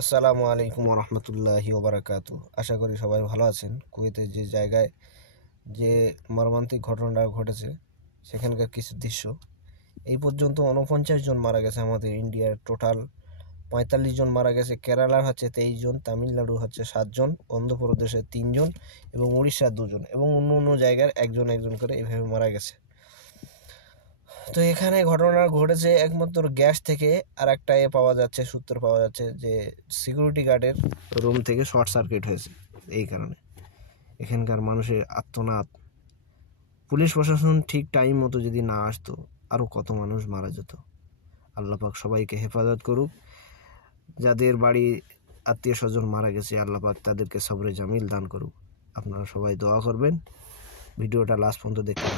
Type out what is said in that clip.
আসসালামু আলাইকুম রহমতুল্লাহি ওবারাকাতু। আশা করি সবাই ভালো আছেন। কুয়েতে যে জায়গায় যে মর্মান্তিক ঘটনাটা ঘটেছে সেখানকার কিছু দৃশ্য। এই পর্যন্ত 49 জন মারা গেছে আমাদের ইন্ডিয়ার। টোটাল 45 জন মারা গেছে। কেরালার হচ্ছে 23 জন, তামিলনাড়ুর হচ্ছে 7 জন, অন্ধ্রপ্রদেশের 3 জন এবং উড়িষ্যার 2 জন এবং অন্য অন্য জায়গার একজন করে এভাবে মারা গেছে। তো এখানে ঘটনা ঘটেছে একমাত্র গ্যাস থেকে। আর একটা পাওয়া যাচ্ছে, সূত্র পাওয়া যাচ্ছে যে সিকিউরিটি গার্ডের রুম থেকে শর্ট সার্কিট হয়েছে। এই কারণে এখানকার মানুষের আর্তনাদ। পুলিশ প্রশাসন ঠিক টাইম মতো যদি না আসতো আরও কত মানুষ মারা যেত। আল্লাহ পাক সবাইকে হেফাজত করুক। যাদের বাড়ি আত্মীয় স্বজন মারা গেছে আল্লাহ পাক তাদেরকে সবরে জামিল দান করুক। আপনারা সবাই দোয়া করবেন। ভিডিওটা লাস্ট পর্যন্ত দেখতে